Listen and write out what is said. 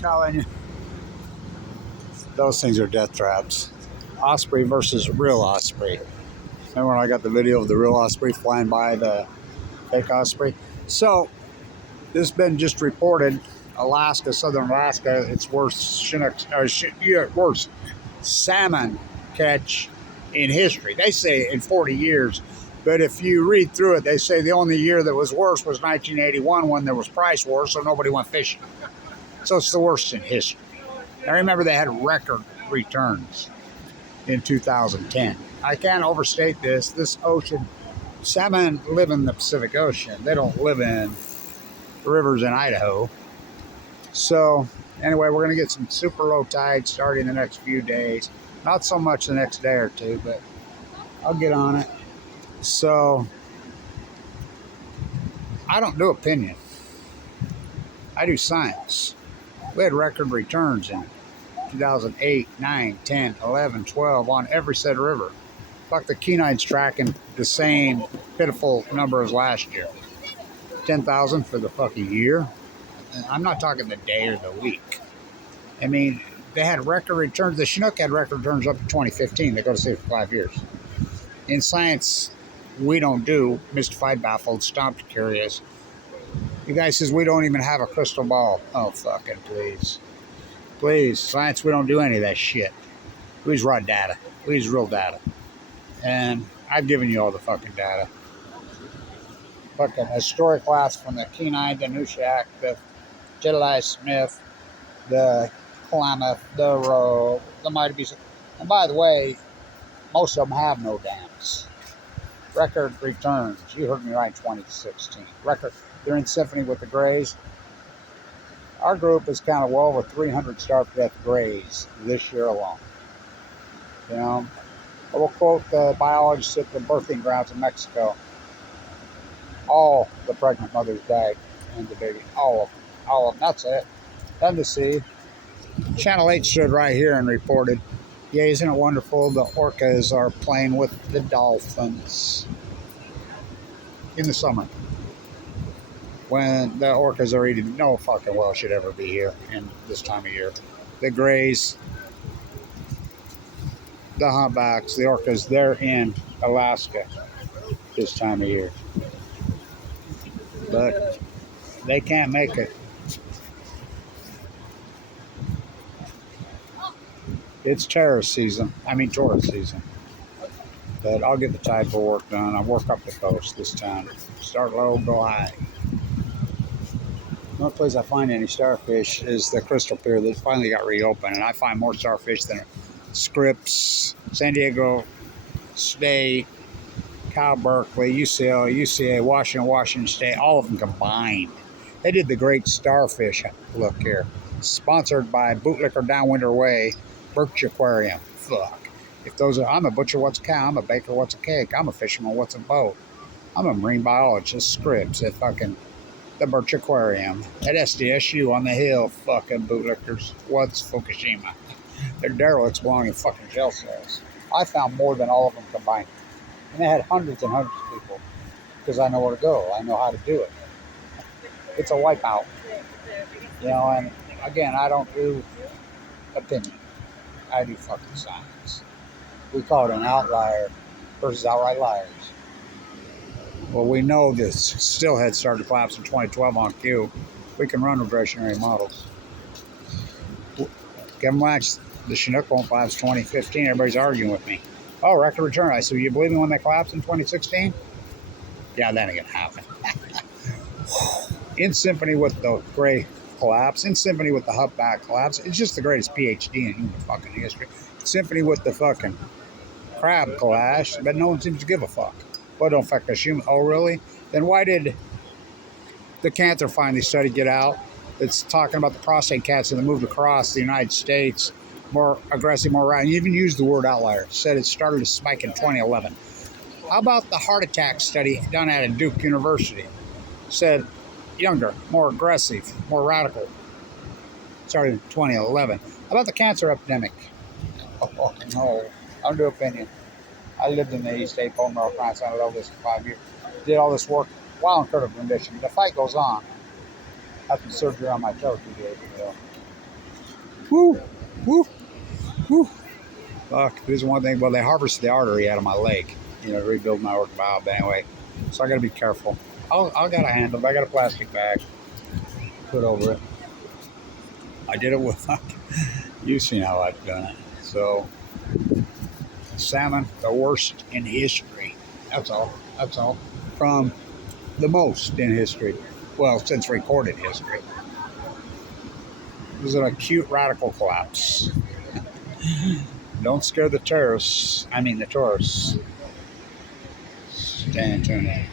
telling you, those things are death traps. Osprey versus real osprey. Remember when I got the video of the real osprey flying by the fake osprey? So, this has been just reported. Alaska, southern Alaska, it's worst worst salmon catch in history. They say in 40 years. But if you read through it, they say the only year that was worse was 1981 when there was price wars, so nobody went fishing. So it's the worst in history. I remember they had record returns in 2010. I can't overstate this. This ocean, salmon live in the Pacific Ocean. They don't live in rivers in Idaho. So anyway, we're going to get some super low tide starting the next few days. Not so much the next day or two, but I'll get on it. So I don't do opinion. I do science. We had record returns in 2008, 9, 10, 11, 12 on every said river. Fuck, the Kenai's tracking the same pitiful number as last year. 10,000 for the fucking year. I'm not talking the day or the week. I mean, they had record returns. The Chinook had record returns up to 2015. They go to sea for 5 years. In science, we don't do mystified, baffled, stomped, curious. You guys says we don't even have a crystal ball. Oh, fucking please. Please, science, we don't do any of that shit. We use raw data. We use real data. And I've given you all the fucking data. Fucking historic class from the Kenai, the Nushak, the Jedediah Smith, the Klamath, the Roe, the Mighty Beast. And by the way, most of them have no dams. Record returns. You heard me right, 2016. Record. They're in symphony with the Grays. Our group has counted well over 300 starved to death Grays this year alone. You know, I will quote the biologists at the birthing grounds in Mexico. All the pregnant mothers died and the baby. All of them. All of them. That's it. Then to see. Channel 8 stood right here and reported, yeah, isn't it wonderful? The orcas are playing with the dolphins in the summer. When the orcas are eating, no fucking well should ever be here in this time of year. The Grays, the humpbacks, the orcas, they're in Alaska this time of year. But they can't make it. It's tourist season. But I'll get the tide for work done. I'll work up the coast this time. Start low, go high. The only place I find any starfish is the Crystal Pier that finally got reopened. And I find more starfish than Scripps, San Diego State, Cal Berkeley, UCL, UCA, Washington State, all of them combined. They did the Great Starfish Look here. Sponsored by Bootlicker Downwinder Way, Birch Aquarium. Fuck. If those are, I'm a butcher, what's a cow? I'm a baker, what's a cake? I'm a fisherman, what's a boat? I'm a marine biologist, Scripps at fucking the Birch Aquarium. At SDSU on the hill, fucking bootlickers. What's Fukushima? Their derelicts belong in fucking jail cells. I found more than all of them combined. And they had hundreds and hundreds of people. Because I know where to go. I know how to do it. It's a wipeout. You know, and again, I don't do opinion. I do fucking science. We call it an outlier versus outright liars. Well, we know this stillhead started to collapse in 2012 on cue. We can run regressionary models. Kevin Blanch, the Chinook won't collapse 2015. Everybody's arguing with me. Oh, record return. I said, you believe me when they collapsed in 2016? Yeah, that ain't gonna happen. In symphony with the gray collapse, in symphony with the humpback collapse. It's just the greatest PhD in human fucking history. Symphony with the fucking crab collapse, but no one seems to give a fuck. Well, don't FUKUSHIMA. Oh, really? Then why did the Cancer finally study get out? It's talking about the prostate cancer that moved across the United States, more aggressive, more rapid. You even used the word outlier. Said it started to spike in 2011. How about the heart attack study done at Duke University? Said younger, more aggressive, more radical. Started in 2011. How about the cancer epidemic? Oh, no. I don't do opinion. I lived in the East State bone marrow transplant. I love this for 5 years. Did all this work while in critical condition. The fight goes on. I had some surgery on my toe 2 days ago. Woo, woo, woo. Fuck, this is one thing. Well, they harvested the artery out of my leg, you know, to rebuild my aortic valve. But anyway, so I got to be careful. I got a handle. I got a plastic bag. Put over it. I did it with. You've seen how I've done it. So, salmon, the worst in history. That's all. That's all. From the most in history. Well, since recorded history. It was an acute radical collapse. Don't scare the tourists. I mean the tourists. Stay tuned in.